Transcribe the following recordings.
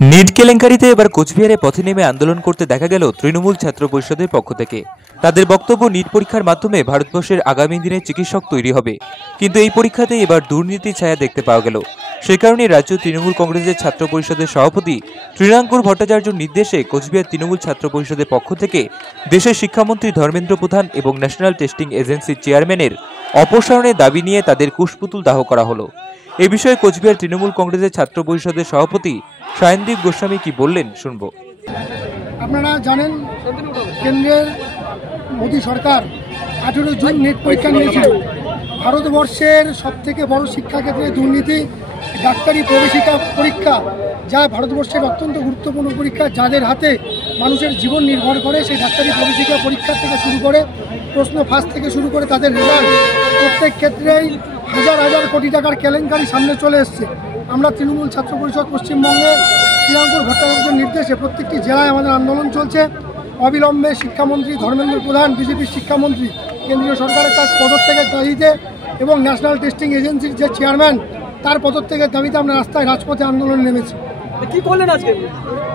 NEET केलेंकारिते एबार कोचबिहारे पथे नेमे आंदोलन करते देखा गेल तृणमूल छात्र परिषदेर पक्ष थेके। तादेर बक्तव्य नीट परीक्षार माध्यमे भारतवर्षेर आगामी दिने चिकित्सक तैरी होबे, किन्तु एई परीक्षाते एबार दुर्नीतिर छाया देखते पाওয়া गेल। সেই কারণে রাজ্য তৃণমূল কংগ্রেসের ছাত্র পরিষদের সভাপতি তৃণাঙ্কুর ভট্টাচার্যের নির্দেশে কোচবিহার তৃণমূল ছাত্র পরিষদের পক্ষ থেকে দেশের শিক্ষামন্ত্রী ধর্মেন্দ্র প্রধান এবং ন্যাশনাল টেস্টিং এজেন্সির চেয়ারম্যানের অপসারণের দাবি নিয়ে তাদের কুশপুতুল দাহ করা হলো। এই বিষয়ে কোচবিহার তৃণমূল কংগ্রেসের ছাত্র পরিষদের সভাপতি সায়নদীপ গোস্বামী কি বললেন শুনবো। আপনারা জানেন কেন্দ্রের মোদী সরকার 18 জুন নেট পরীক্ষা নিয়েছিল। ভারতবর্ষের সবথেকে বড় শিক্ষাক্ষেত্রে দুর্নীতি ডাক্তারি প্রবেশিকা পরীক্ষা, যা ভারতবর্ষের অত্যন্ত গুরুত্বপূর্ণ পরীক্ষা, যাদের হাতে মানুষের জীবন নির্ভর করে। সেই ডাক্তারি প্রবেশিকা পরীক্ষা থেকে শুরু করে প্রশ্ন ফাঁস থেকে শুরু করে তাদের রেজাল্ট, প্রত্যেক ক্ষেত্রেই হাজার হাজার কোটি টাকার কেলেঙ্কারি সামনে চলে এসছে। আমরা তৃণমূল ছাত্র পরিষদ পশ্চিমবঙ্গে তৃণাঙ্কুর ভট্টাচার্যের নির্দেশে প্রত্যেকটি জেলায় আমাদের আন্দোলন চলছে। অবিলম্বে শিক্ষামন্ত্রী ধর্মেন্দ্র প্রধান, বিজেপির শিক্ষামন্ত্রী, কেন্দ্রীয় সরকারের তার পদত্যাগের দাবিতে এবং ন্যাশনাল টেস্টিং এজেন্সির যে চেয়ারম্যান তার পদত্যাগের দাবিতে আমরা রাস্তায় রাজপথে আন্দোলন নেমেছি। কি করলেন আজকে?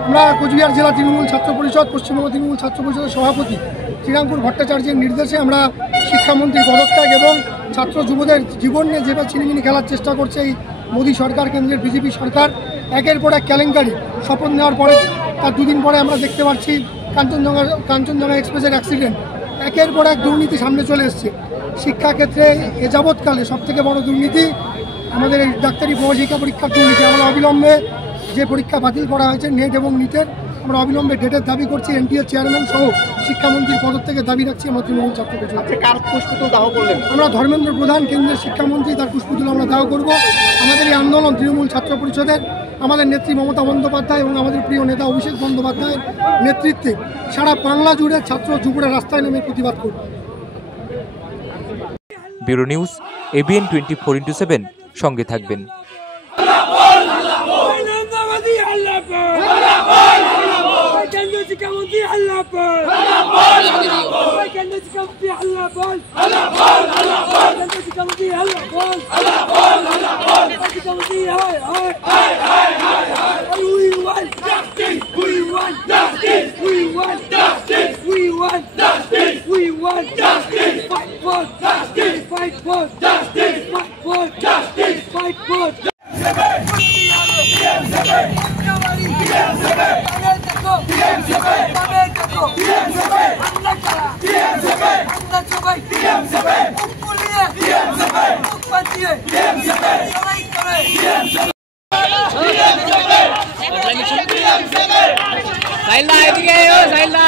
আমরা কোচবিহার জেলা তৃণমূল ছাত্র পরিষদ, পশ্চিমবঙ্গ তৃণমূল ছাত্র পরিষদের সভাপতি তৃণাঙ্কুর ভট্টাচার্যের নির্দেশে আমরা শিক্ষামন্ত্রীর পদত্যাগ এবং ছাত্র যুবদের জীবন নিয়ে যেভাবে ছিনিমিনি খেলার চেষ্টা করছে এই মোদী সরকার, কেন্দ্রের বিজেপি সরকার, একের পর এক কেলেঙ্কারি। শপথ নেওয়ার পরে তার দুদিন পরে আমরা দেখতে পাচ্ছি কাঞ্চনজঙ্ঘা এক্সপ্রেসের অ্যাক্সিডেন্ট, একের পর এক দুর্নীতি সামনে চলে এসছে। শিক্ষাক্ষেত্রে এ যাবৎকালে সবথেকে বড় দুর্নীতি আমাদের এই ডাক্তারি প্রবেশিকা পরীক্ষার দুর্নীতি। আমরা অবিলম্বে যে পরীক্ষা বাতিল করা হয়েছে নেট এবং নিটের, আমরা অবিলম্বে ডেটের দাবি করছি। এনটিএ চেয়ারম্যান সহ শিক্ষামন্ত্রীর পদত্যাগের দাবি রাখছি আমরা তৃণমূল ছাত্র পরিষদ। কার পুষ্পতুল দাহ করলেন? আমরা ধর্মেন্দ্র প্রধান, কেন্দ্রের শিক্ষামন্ত্রী, তার পুষ্পতুল আমরা দাহ করব। আমাদের এই আন্দোলন তৃণমূল ছাত্র পরিষদের আমাদের নেত্রী মমতা বন্দ্যোপাধ্যায় এবং আমাদের প্রিয় নেতা অভিষেক বন্দ্যোপাধ্যায়ের নেতৃত্বে সারা বাংলা জুড়ে ছাত্র যুবরা রাস্তায় নেমে প্রতিবাদ করব। ব্যুরো নিউজ, ABN 24x7, সঙ্গে থাকবেন। সাইলা এদিকে ও সাইলা